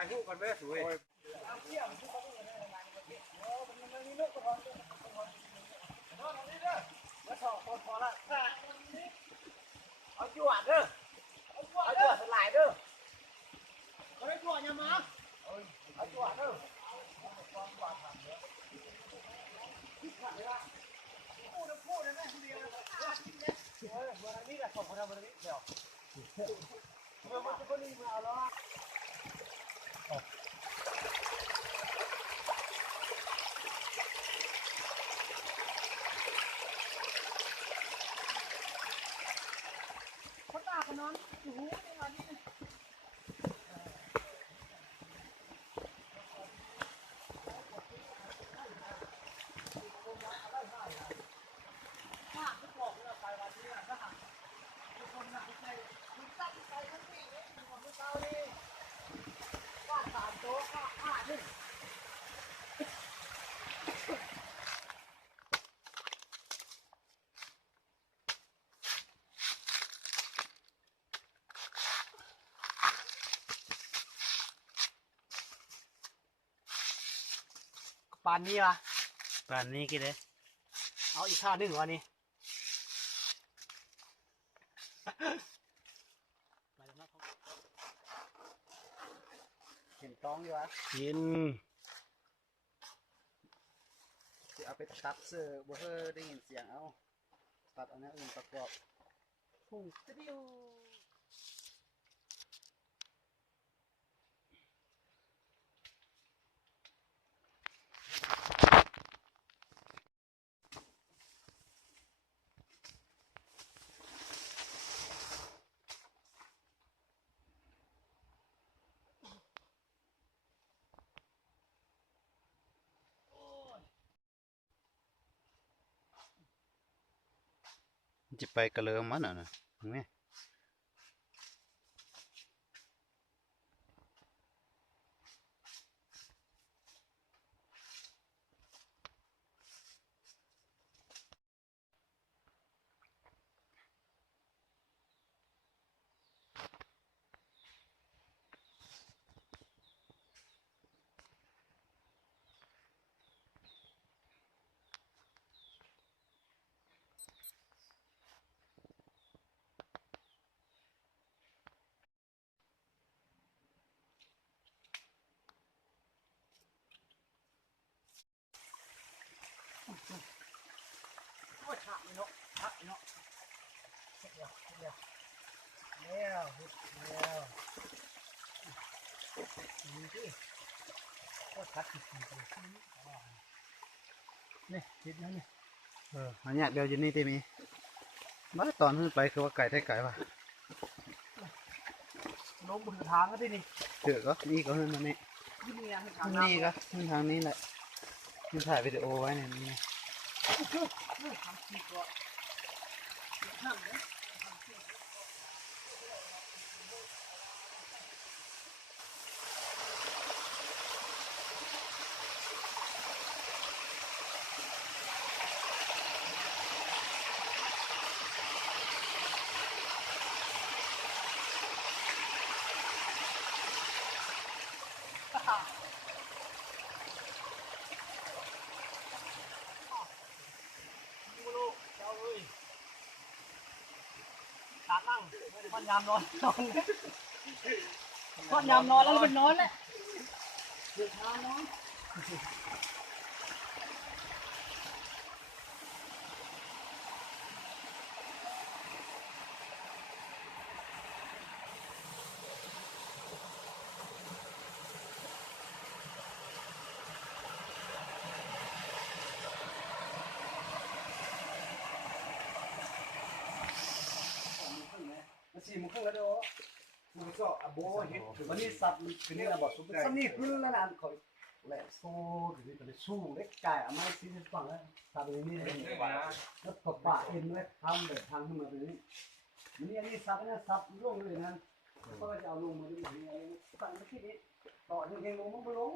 ายรูปกันไว้สวยเอาจวดเด้อเอาจวดสลายเด้อเอาจวดยังมาเอาจวดเด้อพูดนะแม่คนเดียววันนี้แหละส่งคนทำวันนี้เดี๋ยวมันจะก็รีบมาเอาแล้วเขาตากันนอนอยู่ในวันนี้ปานนี้วะป่านนี้กี่เด้เอาอีกท่าหนึ่งวันนี้เห็นต้องอยู่วะกินจะเอาไปตัดเสื้อบ่เฮอได้ยินเสียงเอาตัดเอาเนี้ยอื่นประกอบพุ่งสตูดิโอจะไปกระเลิมมันอ่ะนะนี่โอ้ยขาดเนาะขาดเนาะเดี๋ยวแล้วนี่ดิโอ้ขาดติดนี่ติดแล้วนี่อันนี้เดี๋ยวจะนี่ตีมีมาตอนขึ้นไปคือว่าไก่ได้ไก่ป่ะลงบนทางก็ได้นี่เถื่อก็นี่ก็ขึ้นมานี่นี่ก็ขึ้นทางนี้แหละนี่ถ่ายวิดีโอไว้เนี่ยนี่มันยามนอนมันยามนอนแล้วมันนอนแหละเดือดร้อนนอน4 โมงครึ่งแล้วเด้อมันก็โบเห็นวันนี้สับคือนี่ระบบสุดสับนี่คือละนานคอยแหลกโซ่คือนี่เป็นสู้เล็กไก่เอามาซีนฟังแล้วสับนี่แล้วปะปะเอ็นไว้ทำแบบทางขึ้นมาแบบนี้นี่อันนี้สับนะสับลงเลยนะก็จะเอาลงมาดูนี่อะไรสั่งไม่คิดนี่ต่อยังลงมันไม่ลง